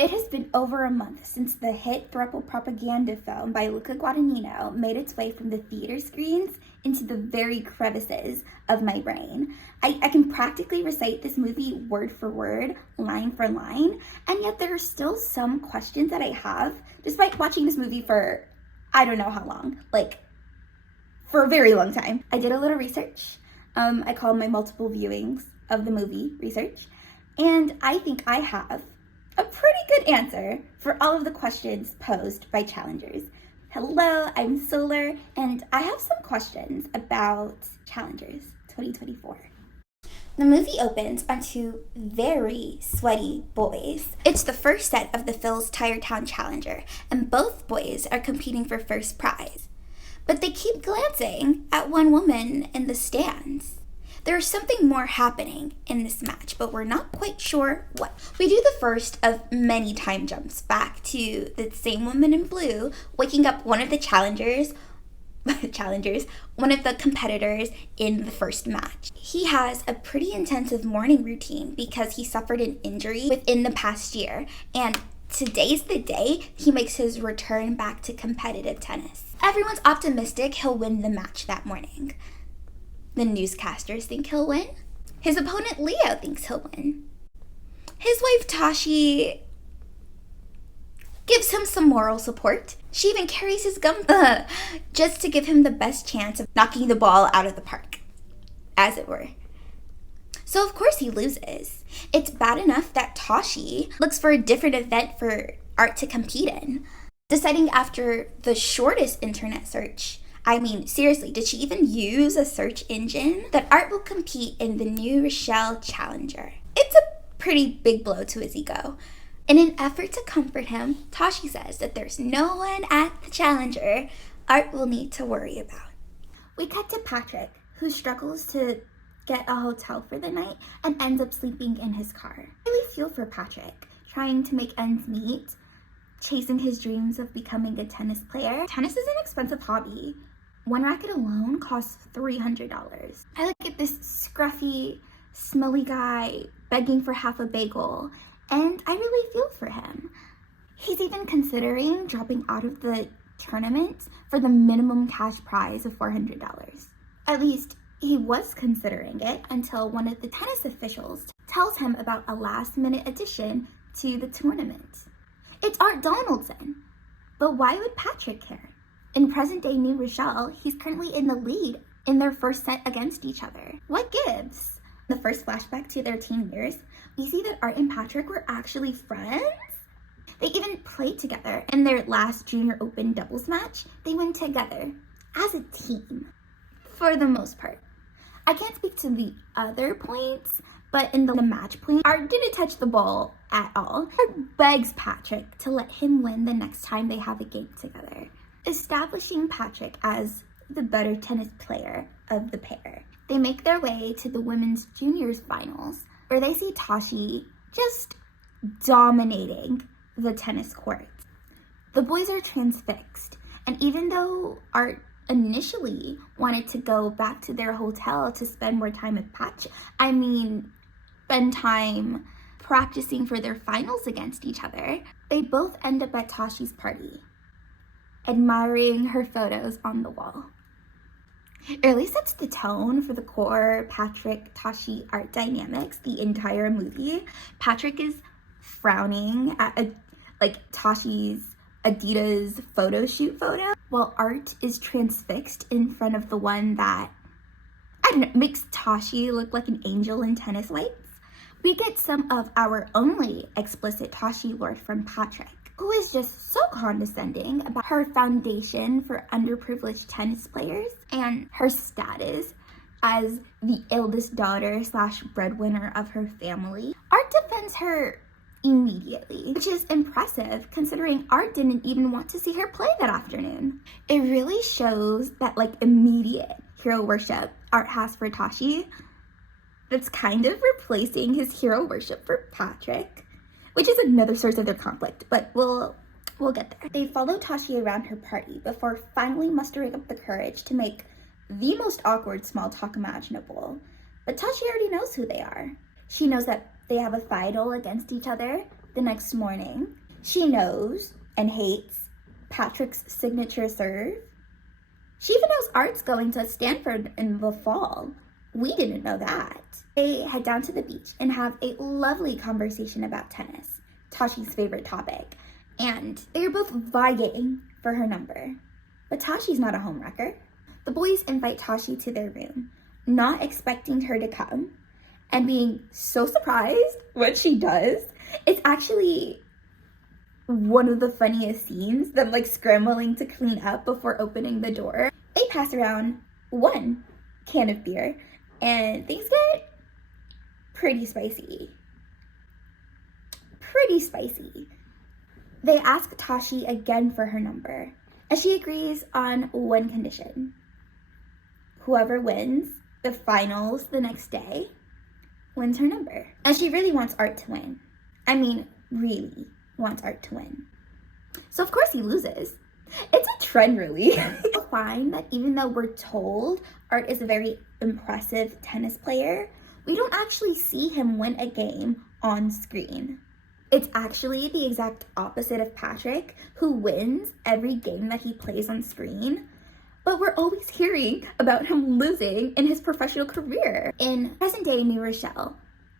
It has been over a month since the hit throuple propaganda film by Luca Guadagnino made its way from the theater screens into the very crevices of my brain. I can practically recite this movie word for word, line for line, and yet there are still some questions that I have, despite watching this movie for I don't know how long, for a very long time. I did a little research. I called my multiple viewings of the movie research, and I think I have a pretty good answer for all of the questions posed by challengers. Hello, I'm Solar, and I have some questions about Challengers 2024. The movie opens on two very sweaty boys. It's the first set of the Phil's Tire Town Challenger, and both boys are competing for first prize. But they keep glancing at one woman in the stands. There is something more happening in this match, but we're not quite sure what. We do the first of many time jumps back to the same woman in blue waking up one of the one of the competitors in the first match. He has a pretty intensive morning routine because he suffered an injury within the past year, and today's the day he makes his return back to competitive tennis. Everyone's optimistic he'll win the match that morning. The newscasters think he'll win. His opponent Leo thinks he'll win. His wife Tashi gives him some moral support. She even carries his gum just to give him the best chance of knocking the ball out of the park, as it were. So of course he loses. It's bad enough that Tashi looks for a different event for Art to compete in, deciding after the shortest internet search, I mean, seriously, did she even use a search engine? That Art will compete in the new Rochelle Challenger. It's a pretty big blow to his ego. In an effort to comfort him, Tashi says that there's no one at the Challenger Art will need to worry about. We cut to Patrick, who struggles to get a hotel for the night and ends up sleeping in his car. I really feel for Patrick, trying to make ends meet, chasing his dreams of becoming a tennis player. Tennis is an expensive hobby. One racket alone costs $300. I look at this scruffy, smelly guy begging for half a bagel, and I really feel for him. He's even considering dropping out of the tournament for the minimum cash prize of $400. At least, he was considering it until one of the tennis officials tells him about a last-minute addition to the tournament. It's Art Donaldson. But why would Patrick care? In present-day New Rochelle, he's currently in the lead in their first set against each other. What gives? The first flashback to their teen years, we see that Art and Patrick were actually friends. They even played together in their last Junior Open doubles match. They went together as a team, for the most part. I can't speak to the other points, but in the match point, Art didn't touch the ball at all. Art begs Patrick to let him win the next time they have a game together, establishing Patrick as the better tennis player of the pair. They make their way to the women's juniors finals, where they see Tashi just dominating the tennis court. The boys are transfixed, and even though Art initially wanted to go back to their hotel to spend more time with spend time practicing for their finals against each other, they both end up at Tashi's party, admiring her photos on the wall. It really sets the tone for the core Patrick-Tashi Art dynamics the entire movie. Patrick is frowning at Tashi's Adidas photo shoot photo, while Art is transfixed in front of the one that, makes Tashi look like an angel in tennis lights. We get some of our only explicit Tashi lore from Patrick, who is just so condescending about her foundation for underprivileged tennis players and her status as the eldest daughter / breadwinner of her family. Art defends her immediately, which is impressive considering Art didn't even want to see her play that afternoon. It really shows that immediate hero worship Art has for Tashi that's kind of replacing his hero worship for Patrick, which is another source of their conflict, but we'll get there. They follow Tashi around her party before finally mustering up the courage to make the most awkward small talk imaginable. But Tashi already knows who they are. She knows that they have a fight all against each other, the next morning, she knows and hates Patrick's signature serve. She even knows Art's going to Stanford in the fall. We didn't know that. They head down to the beach and have a lovely conversation about tennis, Tashi's favorite topic, and they are both vying for her number. But Tashi's not a homewrecker. The boys invite Tashi to their room, not expecting her to come, and being so surprised when she does. It's actually one of the funniest scenes, them like scrambling to clean up before opening the door. They pass around one can of beer and things get pretty spicy. Pretty spicy. They ask Tashi again for her number, and she agrees on one condition. Whoever wins the finals the next day wins her number. And she really wants Art to win. I mean, really wants Art to win. So of course he loses. It's a trend, really. You'll find that even though we're told Art is a very impressive tennis player, we don't actually see him win a game on screen. It's actually the exact opposite of Patrick, who wins every game that he plays on screen. But we're always hearing about him losing in his professional career. In present-day New Rochelle,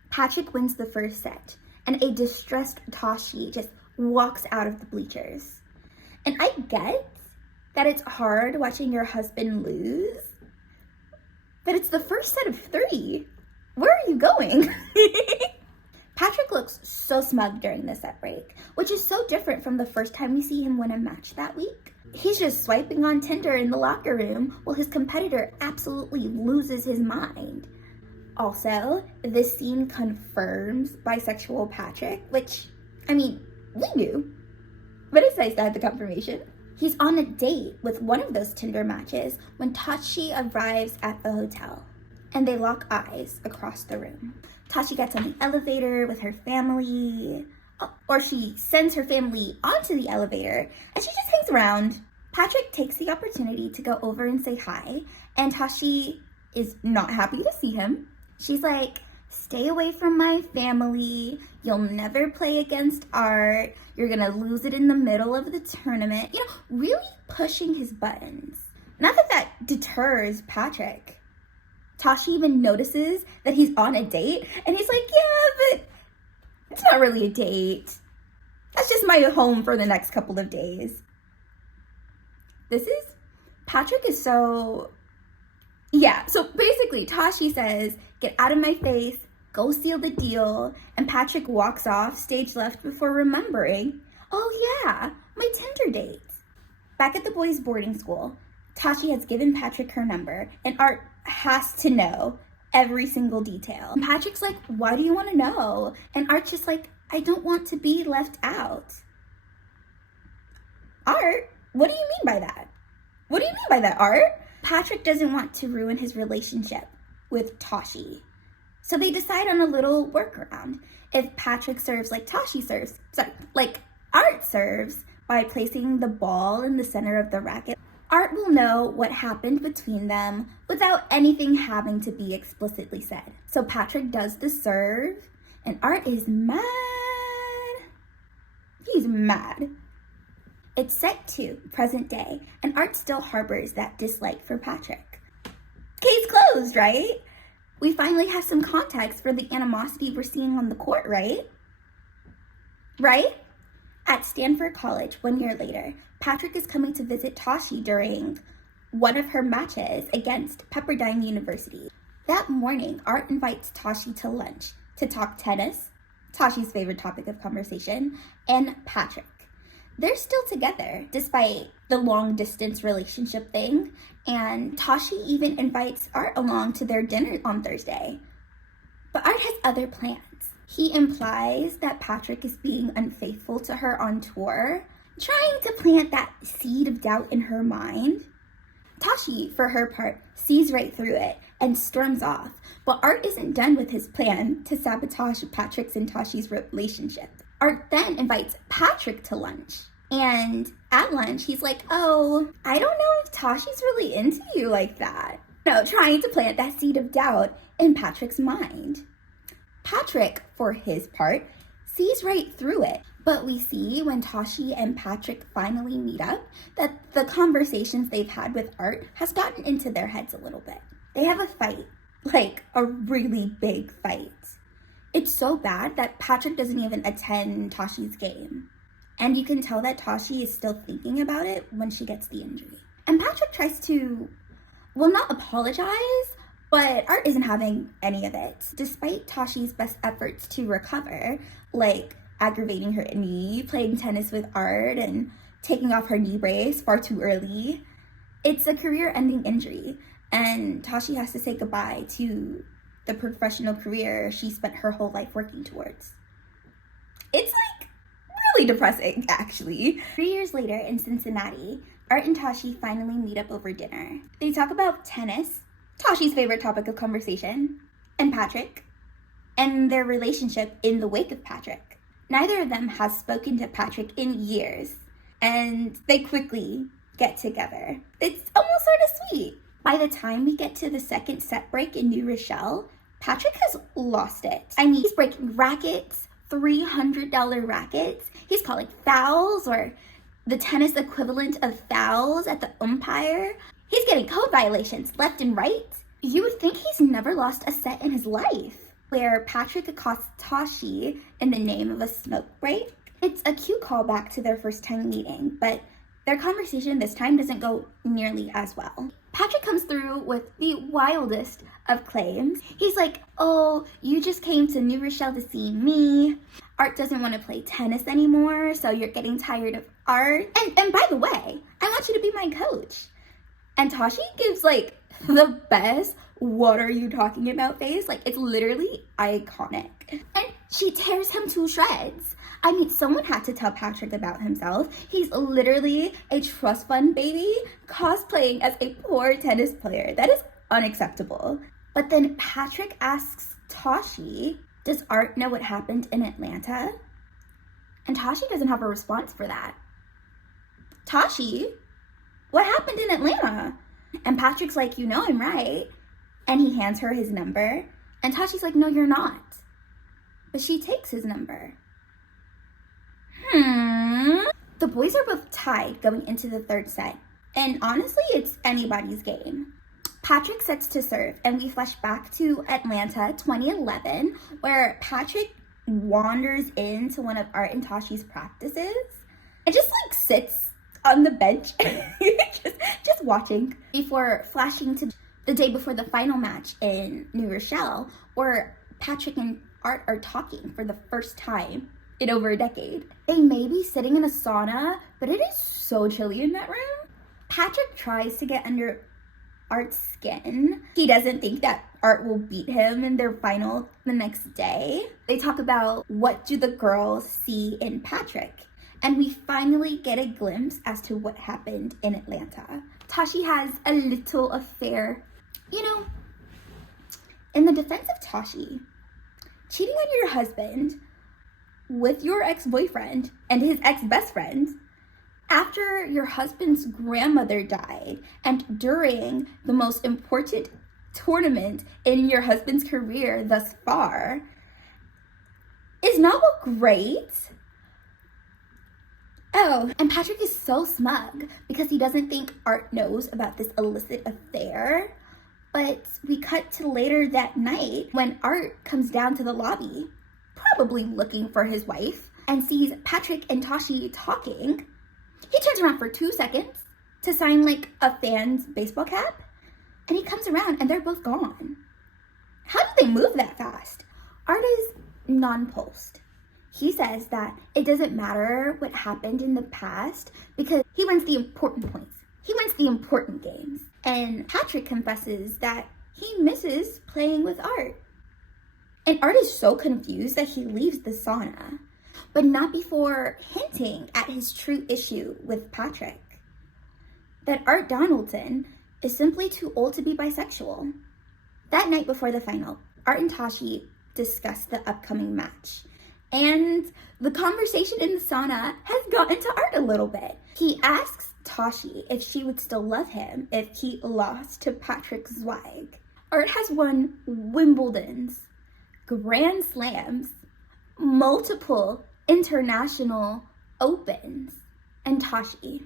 Patrick wins the first set, and a distressed Tashi just walks out of the bleachers. And I get that it's hard watching your husband lose, but it's the first set of 3. Where are you going? Patrick looks so smug during the set break, which is so different from the first time we see him win a match that week. He's just swiping on Tinder in the locker room while his competitor absolutely loses his mind. Also, this scene confirms bisexual Patrick, which, I mean, we knew, but it's nice to have the confirmation. He's on a date with one of those Tinder matches when Tashi arrives at the hotel, and they lock eyes across the room. Tashi gets on the elevator with her family, or she sends her family onto the elevator, and she just hangs around. Patrick takes the opportunity to go over and say hi, and Tashi is not happy to see him. She's like, stay away from my family, you'll never play against Art, you're gonna lose it in the middle of the tournament. You know, really pushing his buttons. Not that that deters Patrick. Tashi even notices that he's on a date, and he's like, yeah, but it's not really a date. That's just my home for the next couple of days. Patrick is so, yeah. So basically, Tashi says, get out of my face, go seal the deal, and Patrick walks off stage left before remembering, oh yeah, my Tinder date. Back at the boys' boarding school, Tashi has given Patrick her number, and Art has to know every single detail. And Patrick's like, why do you want to know? And Art's just like, I don't want to be left out. Art, what do you mean by that? What do you mean by that, Art? Patrick doesn't want to ruin his relationship with Tashi. So they decide on a little workaround. If Patrick serves like Tashi serves, like Art serves, by placing the ball in the center of the racket, Art will know what happened between them without anything having to be explicitly said. So Patrick does the serve, and Art is mad. He's mad. It's set to present day, and Art still harbors that dislike for Patrick. Case closed, right? We finally have some context for the animosity we're seeing on the court, right? Right? At Stanford College 1 year later, Patrick is coming to visit Tashi during one of her matches against Pepperdine University. That morning, Art invites Tashi to lunch to talk tennis, Tashi's favorite topic of conversation, and Patrick. They're still together, despite the long-distance relationship thing, and Tashi even invites Art along to their dinner on Thursday. But Art has other plans. He implies that Patrick is being unfaithful to her on tour, trying to plant that seed of doubt in her mind. Tashi, for her part, sees right through it and storms off, but Art isn't done with his plan to sabotage Patrick's and Tashi's relationship. Art then invites Patrick to lunch. And at lunch, he's like, oh, I don't know if Tashi's really into you like that. Trying to plant that seed of doubt in Patrick's mind. Patrick, for his part, sees right through it. But we see when Tashi and Patrick finally meet up that the conversations they've had with Art has gotten into their heads a little bit. They have a fight, like a really big fight. It's so bad that Patrick doesn't even attend Tashi's game. And you can tell that Tashi is still thinking about it when she gets the injury. And Patrick tries to, well, not apologize, but Art isn't having any of it. Despite Tashi's best efforts to recover, like aggravating her knee, playing tennis with Art, and taking off her knee brace far too early, it's a career-ending injury. And Tashi has to say goodbye to the professional career she spent her whole life working towards. It's like really depressing, actually. 3 years later in Cincinnati, Art and Tashi finally meet up over dinner. They talk about tennis, Tashi's favorite topic of conversation, and Patrick, and their relationship in the wake of Patrick. Neither of them has spoken to Patrick in years, and they quickly get together. It's almost sort of sweet. By the time we get to the second set break in New Rochelle, Patrick has lost it. I mean, he's breaking rackets, $300 rackets. He's calling fouls, or the tennis equivalent of fouls at the umpire. He's getting code violations left and right. You would think he's never lost a set in his life. Where Patrick accosts Tashi in the name of a smoke break. It's a cute callback to their first time meeting, but their conversation this time doesn't go nearly as well. Patrick comes through with the wildest of claims. He's like, oh, you just came to New Rochelle to see me. Art doesn't want to play tennis anymore, so you're getting tired of Art. And by the way, I want you to be my coach. And Tashi gives like the best what are you talking about face. Like, it's literally iconic. And she tears him to shreds. I mean, someone had to tell Patrick about himself. He's literally a trust fund baby cosplaying as a poor tennis player. That is unacceptable. But then Patrick asks Tashi, does Art know what happened in Atlanta? And Tashi doesn't have a response for that. Tashi, what happened in Atlanta? And Patrick's like, you know I'm right. And he hands her his number. And Tashi's like, no, you're not. But she takes his number. The boys are both tied going into the third set. And honestly, it's anybody's game. Patrick sets to serve, and we flash back to Atlanta 2011, where Patrick wanders into one of Art and Tashi's practices and just like sits on the bench, just watching, before flashing to the day before the final match in New Rochelle, where Patrick and Art are talking for the first time in over a decade. They may be sitting in a sauna, but it is so chilly in that room. Patrick tries to get under Art's skin. He doesn't think that Art will beat him in their final the next day. They talk about what do the girls see in Patrick. And we finally get a glimpse as to what happened in Atlanta. Tashi has a little affair. You know, in the defense of Tashi, cheating on your husband with your ex-boyfriend and his ex-best friend after your husband's grandmother died and during the most important tournament in your husband's career thus far is not great. Oh, and Patrick is so smug because he doesn't think Art knows about this illicit affair. But we cut to later that night when Art comes down to the lobby, probably looking for his wife, and sees Patrick and Tashi talking. He turns around for 2 seconds to sign like a fan's baseball cap, and he comes around and they're both gone. How do they move that fast? Art is nonplussed. He says that it doesn't matter what happened in the past because he wins the important points. He wins the important games. And Patrick confesses that he misses playing with Art. And Art is so confused that he leaves the sauna, but not before hinting at his true issue with Patrick. That Art Donaldson is simply too old to be bisexual. That night before the final, Art and Tashi discuss the upcoming match. And the conversation in the sauna has gotten to Art a little bit. He asks Tashi if she would still love him if he lost to Patrick Zweig. Art has won Wimbledons, Grand Slams, multiple international opens. And Tashi,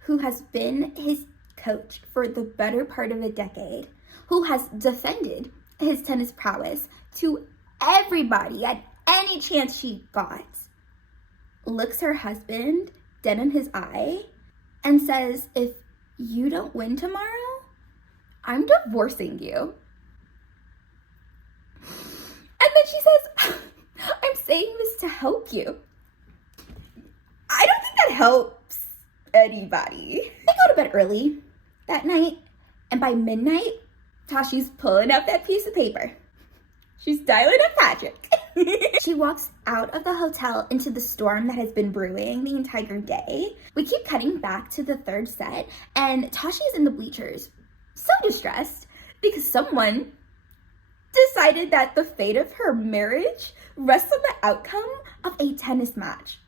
who has been his coach for the better part of a decade, who has defended his tennis prowess to everybody at any chance she got, looks her husband dead in his eye and says, if you don't win tomorrow, I'm divorcing you. And then she says, I'm saying this to help you. I don't think that helps anybody. I go to bed early that night, and by midnight, Tashi's pulling up that piece of paper. She's dialing up Patrick. She walks out of the hotel into the storm that has been brewing the entire day. We keep cutting back to the third set, and Tashi is in the bleachers, so distressed because someone decided that the fate of her marriage rests on the outcome of a tennis match.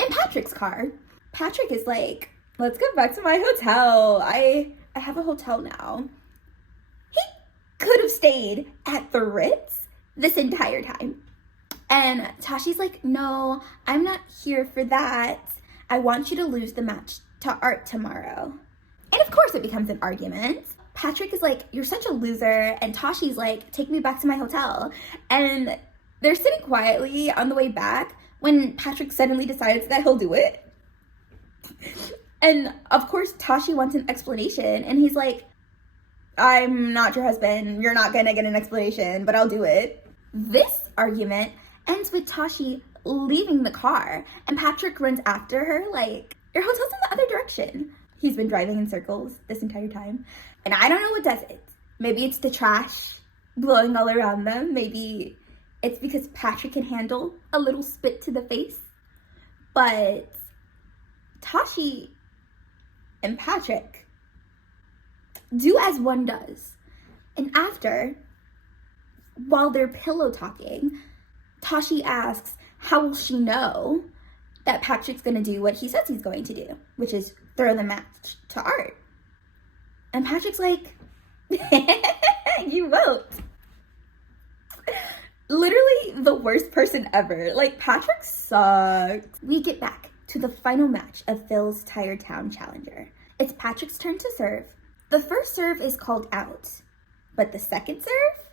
In Patrick's car, Patrick is like, let's go back to my hotel. I have a hotel now. He could have stayed at the Ritz this entire time. And Tashi's like, no, I'm not here for that. I want you to lose the match to Art tomorrow. And of course it becomes an argument. Patrick is like, you're such a loser. And Tashi's like, take me back to my hotel. And they're sitting quietly on the way back when Patrick suddenly decides that he'll do it. And of course, Tashi wants an explanation. And he's like, I'm not your husband. You're not going to get an explanation, but I'll do it. This argument ends with Tashi leaving the car. And Patrick runs after her like, your hotel's in the other direction. He's been driving in circles this entire time. And I don't know what does it. Maybe it's the trash blowing all around them. Maybe it's because Patrick can handle a little spit to the face. But Tashi and Patrick do as one does. And after, while they're pillow talking, Tashi asks, how will she know that Patrick's going to do what he says he's going to do, which is throw the match to Art? And Patrick's like, you won't. Literally the worst person ever. Like, Patrick sucks. We get back to the final match of Phil's Tired Town Challenger. It's Patrick's turn to serve. The first serve is called out, but the second serve,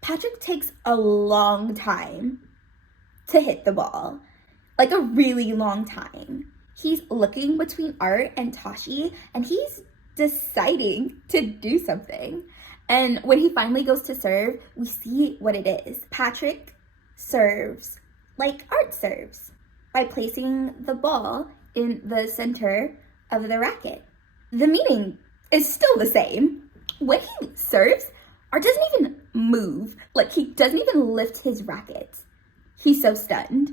Patrick takes a long time to hit the ball. Like a really long time. He's looking between Art and Tashi, and he's deciding to do something. And when he finally goes to serve, we see what it is. Patrick serves like Art serves, by placing the ball in the center of the racket. The meaning is still the same. When he serves, Art doesn't even move. Like, he doesn't even lift his racket. He's so stunned.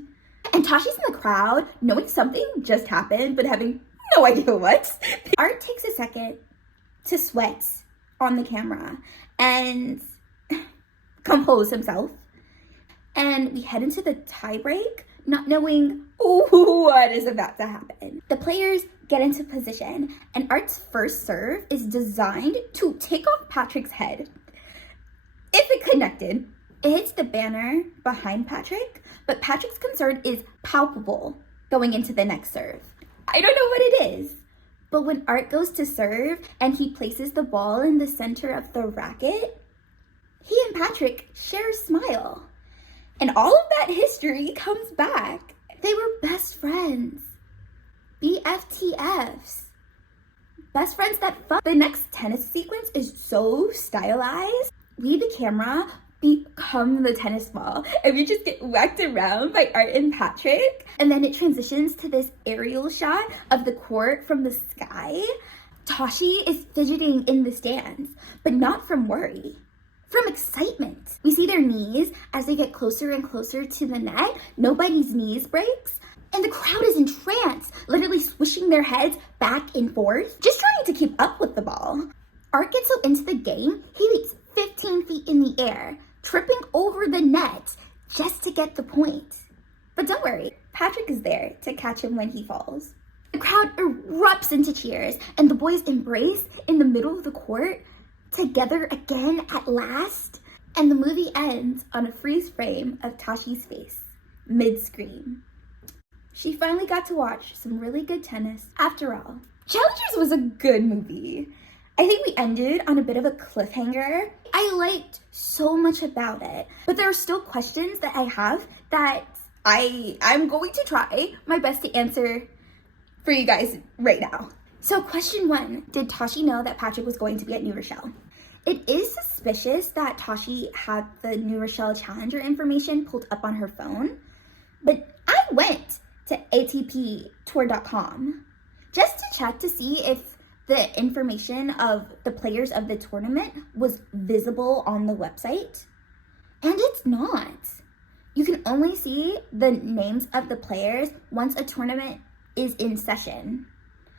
And Tashi's in the crowd, knowing something just happened, but having no idea what. Art takes a second to sweat on the camera and compose himself. And we head into the tiebreak, not knowing what is about to happen. The players get into position, and Art's first serve is designed to take off Patrick's head. If it connected, it hits the banner behind Patrick, but Patrick's concern is palpable going into the next serve. I don't know what it is, but when Art goes to serve and he places the ball in the center of the racket, he and Patrick share a smile. And all of that history comes back. They were best friends. BFTFs. Best friends that fuck. The next tennis sequence is so stylized. We, the camera, become the tennis ball. And we just get whacked around by Art and Patrick. And then it transitions to this aerial shot of the court from the sky. Tashi is fidgeting in the stands, but not from worry. From excitement. We see their knees as they get closer and closer to the net. Nobody's knees breaks. And the crowd is entranced, literally swishing their heads back and forth, just trying to keep up with the ball. Art gets so into the game, he leaps 15 feet in the air, tripping over the net just to get the point. But don't worry, Patrick is there to catch him when he falls. The crowd erupts into cheers, and the boys embrace in the middle of the court, together again at last. And the movie ends on a freeze frame of Tashi's face, mid-scream. She finally got to watch some really good tennis after all. Challengers was a good movie. I think we ended on a bit of a cliffhanger. I liked so much about it, but there are still questions that I have that I'm going to try my best to answer for you guys right now. So question 1, did Tashi know that Patrick was going to be at New Rochelle? It is suspicious that Tashi had the New Rochelle Challenger information pulled up on her phone, but I went to atptour.com just to check to see if the information of the players of the tournament was visible on the website, and it's not. You can only see the names of the players once a tournament is in session.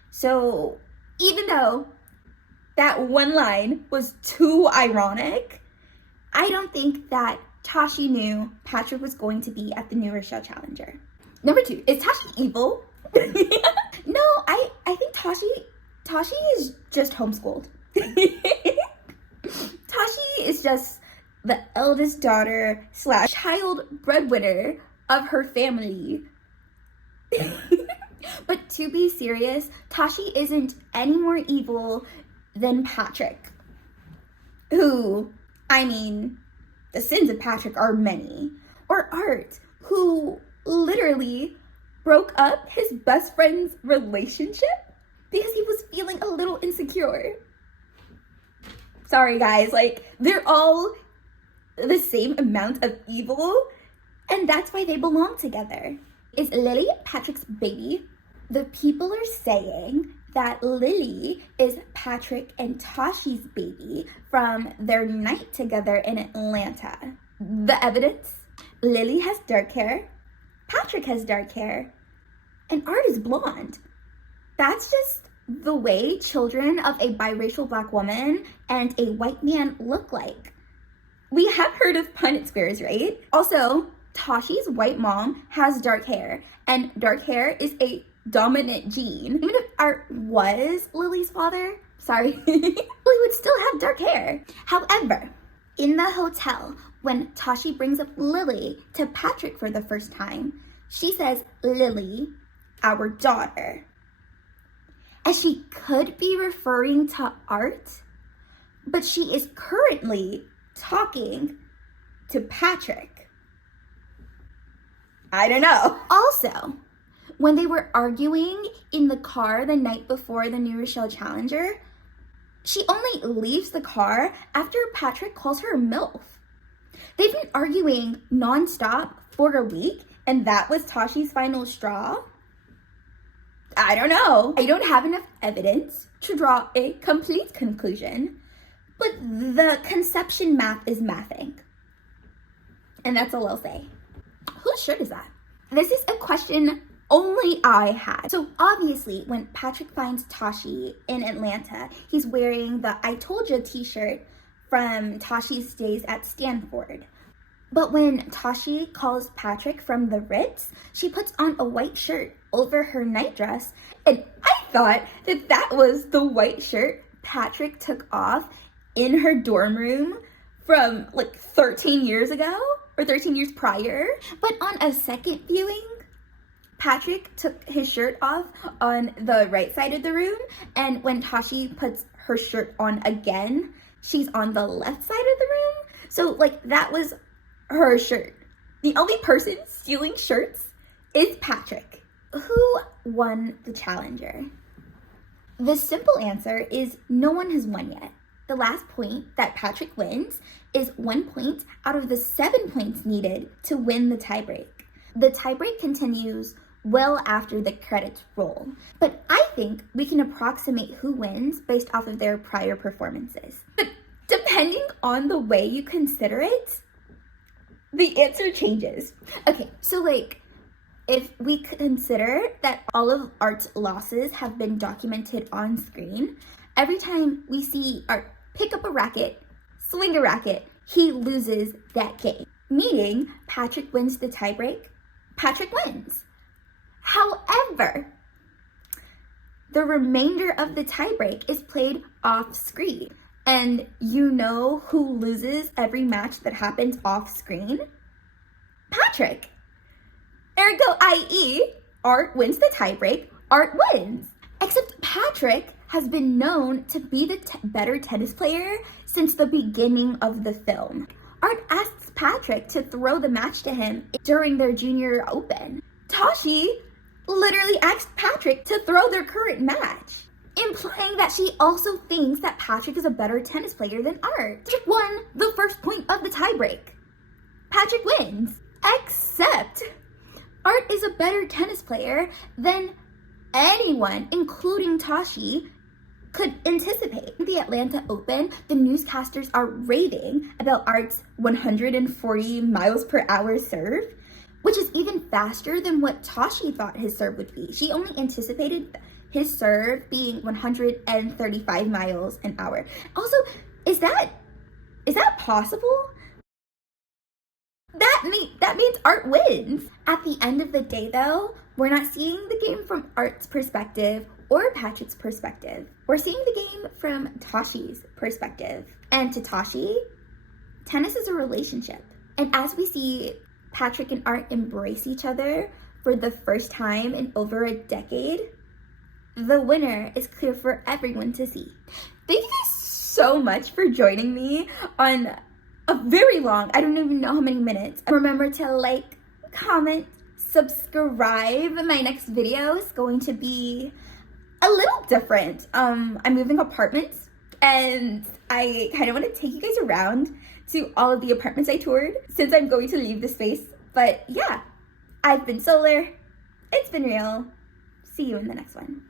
So even though that one line was too ironic, I don't think that Tashi knew Patrick was going to be at the New Rochelle Challenger. Number 2, is Tashi evil? No, I think Tashi is just homeschooled. Tashi is just the eldest daughter / child breadwinner of her family. But to be serious, Tashi isn't any more evil than Patrick, who, I mean, the sins of Patrick are many. Or Art, who literally broke up his best friend's relationship because he was feeling a little insecure. Sorry guys, like, they're all the same amount of evil, and that's why they belong together. Is Lily Patrick's baby? The people are saying that Lily is Patrick and Tashi's baby from their night together in Atlanta. The evidence? Lily has dark hair, Patrick has dark hair, and Art is blonde. That's just the way children of a biracial black woman and a white man look like. We have heard of Punnett squares, right? Also, Tashi's white mom has dark hair, and dark hair is a dominant gene. Even if Art was Lily's father, sorry, Lily would still have dark hair. However, in the hotel, when Tashi brings up Lily to Patrick for the first time, she says, Lily, our daughter. As she could be referring to Art, but she is currently talking to Patrick. I don't know. Also, when they were arguing in the car the night before the New Rochelle Challenger, she only leaves the car after Patrick calls her a MILF. They've been arguing nonstop for a week, and that was Tashi's final straw? I don't know. I don't have enough evidence to draw a complete conclusion, but the conception math is mathing. And that's all I'll say. Whose shirt is that? This is a question only I had. So obviously, when Patrick finds Tashi in Atlanta, he's wearing the I Told Ya t-shirt from Tashi's days at Stanford. But when Tashi calls Patrick from the Ritz, she puts on a white shirt over her nightdress, and I thought that that was the white shirt Patrick took off in her dorm room from like 13 years ago, or 13 years prior. But on a second viewing, Patrick took his shirt off on the right side of the room, and when Tashi puts her shirt on again, she's on the left side of the room. So like that was her shirt. The only person stealing shirts is Patrick. Who won the Challenger? The simple answer is no one has won yet. The last point that Patrick wins is 1 point out of the 7 points needed to win the tiebreak. The tiebreak continues well after the credits roll, but I think we can approximate who wins based off of their prior performances. But depending on the way you consider it, the answer changes. Okay, so like, if we consider that all of Art's losses have been documented on screen, every time we see Art pick up a racket, swing a racket, he loses that game. Meaning, Patrick wins the tiebreak, Patrick wins. However, the remainder of the tiebreak is played off screen. And you know who loses every match that happens off screen? Patrick. Ergo, i.e., Art wins the tiebreak, Art wins. Except Patrick has been known to be the better tennis player since the beginning of the film. Art asks Patrick to throw the match to him during their junior open. Tashi literally asked Patrick to throw their current match, implying that she also thinks that Patrick is a better tennis player than Art. Patrick won the first point of the tiebreak. Patrick wins. Except Art is a better tennis player than anyone, including Tashi, could anticipate. The Atlanta Open, the newscasters are raving about Art's 140 miles per hour serve, which is even faster than what Tashi thought his serve would be. She only anticipated his serve being 135 miles an hour. Also, is that possible? That means Art wins. At the end of the day, though, we're not seeing the game from Art's perspective or Patrick's perspective. We're seeing the game from Tashi's perspective. And to Tashi, tennis is a relationship. And as we see Patrick and Art embrace each other for the first time in over a decade, the winner is clear for everyone to see. Thank you guys so much for joining me on a very long, I don't even know how many minutes. Remember to like, comment, subscribe. My next video is going to be a little different. I'm moving apartments and I kind of want to take you guys around to all of the apartments I toured since I'm going to leave the space. But yeah, I've been Solar. It's been real. See you in the next one.